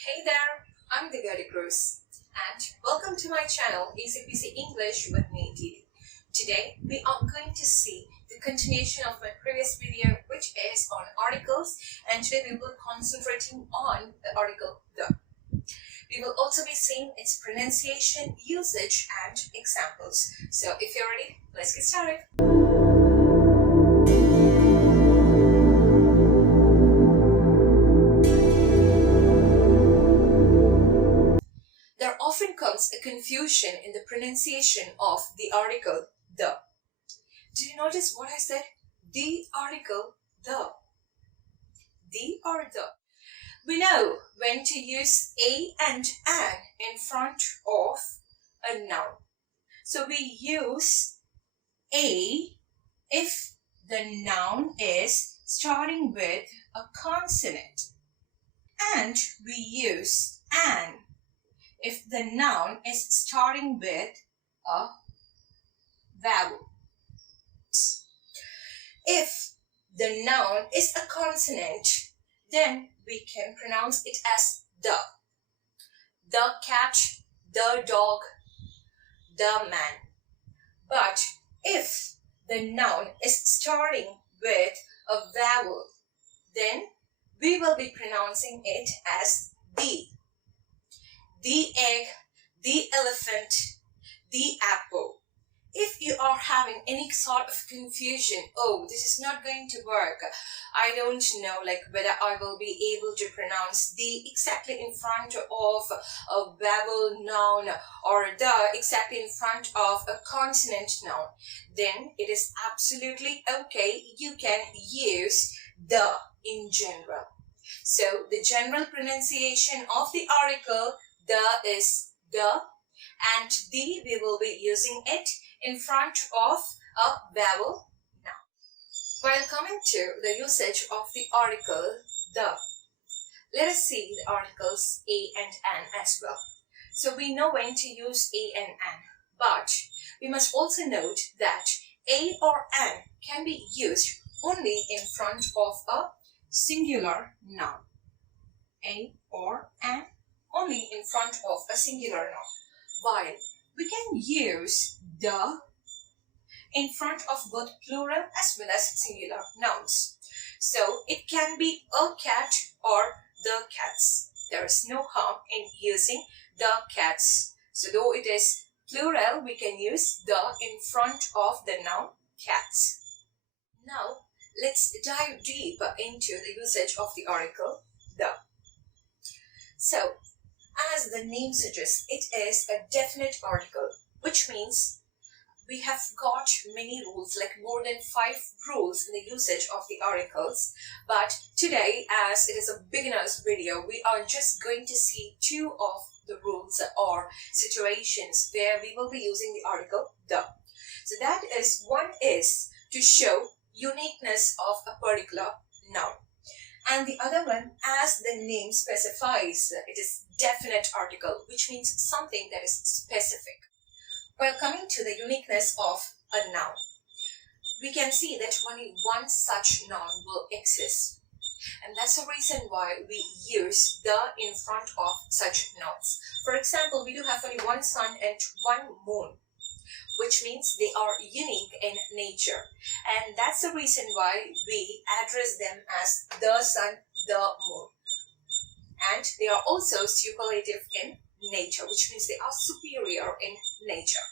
Hey there, I'm the Gary Cruz and welcome to my channel Easy Peasy English with me Didi. Today we are going to see the continuation of my previous video, which is on articles, and today we will concentrating on the article the. We will also be seeing its pronunciation, usage and examples. So if you're ready, let's get started. There often comes a confusion in the pronunciation of the article the. Did you notice what I said? The article the. The or the. We know when to use a and an in front of a noun. So we use a if the noun is starting with a consonant, and we use an if the noun is starting with a vowel. If the noun is a consonant, then we can pronounce it as the. The cat, the dog, the man. But if the noun is starting with a vowel, then we will be pronouncing it as the. The egg, the elephant, the apple. If you are having any sort of confusion, oh, this is not going to work, I don't know whether I will be able to pronounce the exactly in front of a vowel noun or the exactly in front of a consonant noun, then it is absolutely okay. You can use the in general. So the general pronunciation of the article the is the, and the we will be using it in front of a vowel noun. While coming to the usage of the article the, let us see the articles a and an as well. So we know when to use a and an, but we must also note that a or an can be used only in front of a singular noun. A or an only in front of a singular noun, while we can use the in front of both plural as well as singular nouns. So it can be a cat or the cats. There is no harm in using the cats. So though it is plural, we can use the in front of the noun cats. Now let's dive deep into the usage of the article the. So as the name suggests, it is a definite article, which means we have got many rules, like more than 5 rules in the usage of the articles. But today, as it is a beginner's video, we are just going to see 2 of the rules or situations where we will be using the article the. So that is, one is to show uniqueness of a particular noun. And the other one, as the name specifies, it is definite article, which means something that is specific. While coming to the uniqueness of a noun, we can see that only one such noun will exist. And that's the reason why we use the in front of such nouns. For example, we do have only one sun and one moon, which means they are unique in nature. And that's the reason why we address them as the sun, the moon. And they are also superlative in nature, which means they are superior in nature.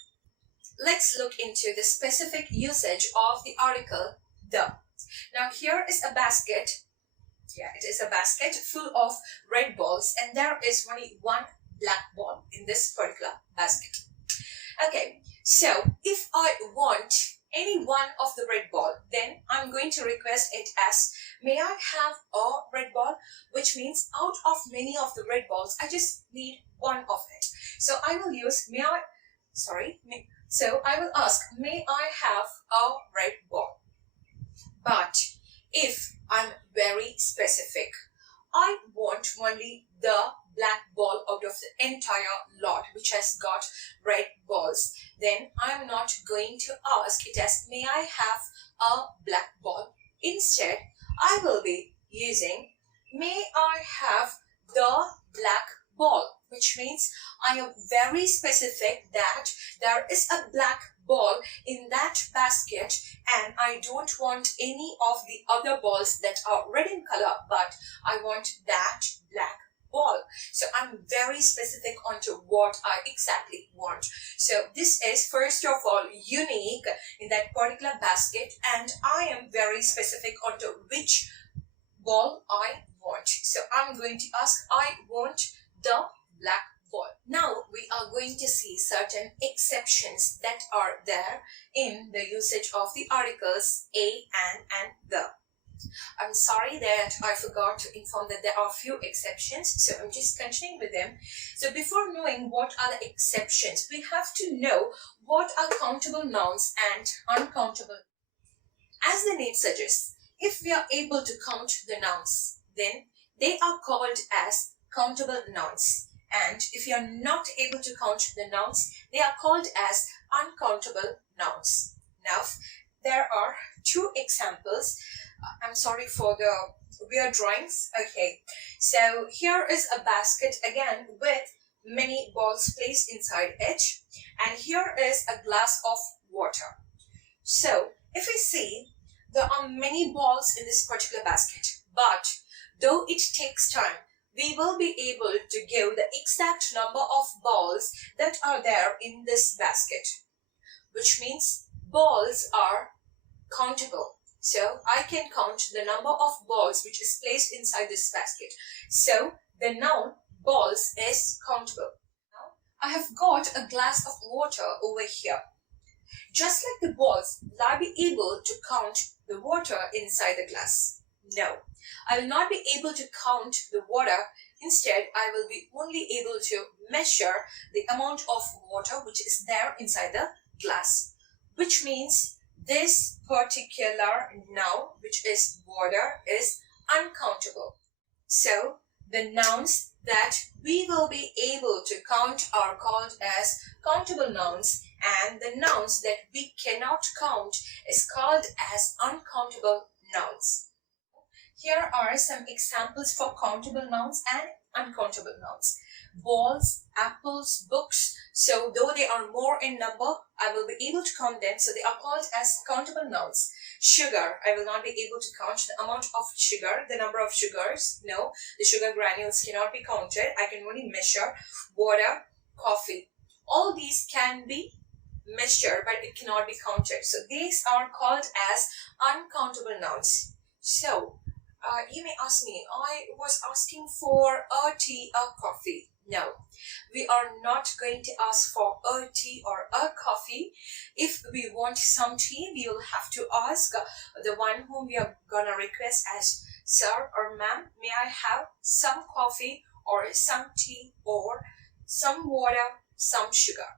Let's look into the specific usage of the article the. Now here is a basket. Yeah, it is a basket full of red balls, and there is only one black ball in this particular basket. Okay, so if I want any one of the red ball, then I'm going to request it as, may I have a red ball? Which means out of many of the red balls, I just need one of it. So I will use, so I will ask, may I have a red ball? But if I'm very specific, I want only the black ball out of the entire lot which has got red balls, then I'm not going to ask it as, may I have a black ball? Instead, I will be using, may I have the black ball, which means I am very specific that there is a black ball in that basket and I don't want any of the other balls that are red in color, but I want that black ball. So I'm very specific onto what I exactly want. So this is first of all unique in that particular basket, and I am very specific onto which ball I want. So I'm going to ask, I want the black ball. Now we are going to see certain exceptions that are there in the usage of the articles a, and the. I'm sorry that I forgot to inform that there are few exceptions, so I'm just continuing with them. So before knowing what are the exceptions, we have to know what are countable nouns and uncountable. As the name suggests, if we are able to count the nouns, then they are called as countable nouns. And if you are not able to count the nouns, they are called as uncountable nouns. Now, there are two examples. I'm sorry for the weird drawings. Okay, so here is a basket again with many balls placed inside it, and here is a glass of water. So if we see, there are many balls in this particular basket, but though it takes time, we will be able to give the exact number of balls that are there in this basket, which means balls are countable. So I can count the number of balls which is placed inside this basket. So the noun balls is countable. Now I have got a glass of water over here. Just like the balls, will I be able to count the water inside the glass? No, I will not be able to count the water. Instead, I will be only able to measure the amount of water which is there inside the glass, which means this particular noun, which is water, is uncountable. So the nouns that we will be able to count are called as countable nouns, and the nouns that we cannot count is called as uncountable nouns. Here are some examples for countable nouns and uncountable nouns. Balls, apples, books. So though they are more in number, I will be able to count them. So they are called as countable nouns. Sugar, I will not be able to count the amount of sugar, the number of sugars. No, the sugar granules cannot be counted. I can only measure. Water, coffee. All these can be measured, but it cannot be counted. So these are called as uncountable nouns. So you may ask me, I was asking for a tea or coffee. No, we are not going to ask for a tea or a coffee. If we want some tea, we will have to ask the one whom we are gonna request as sir or ma'am, may I have some coffee or some tea or some water, some sugar.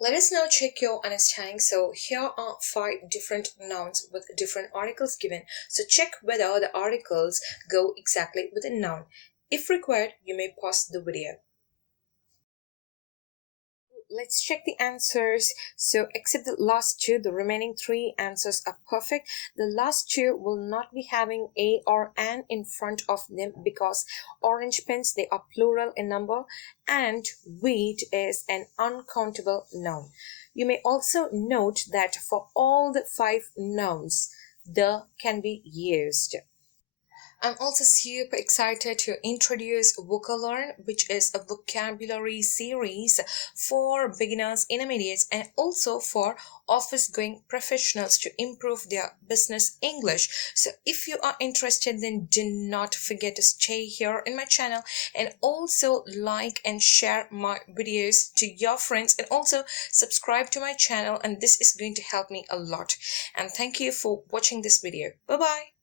Let us now check your understanding. So here are 5 different nouns with different articles given. So check whether the articles go exactly with a noun. If required, you may pause the video. Let's check the answers. So except the last 2, the remaining 3 answers are perfect. The last 2 will not be having a or an in front of them because orange pens, they are plural in number, and wheat is an uncountable noun. You may also note that for all the 5 nouns, the can be used. I'm also super excited to introduce VOCALEARN, which is a vocabulary series for beginners, intermediates, and also for office-going professionals to improve their business English. So if you are interested, then do not forget to stay here in my channel and also like and share my videos to your friends, and also subscribe to my channel, and this is going to help me a lot. And thank you for watching this video. Bye-bye.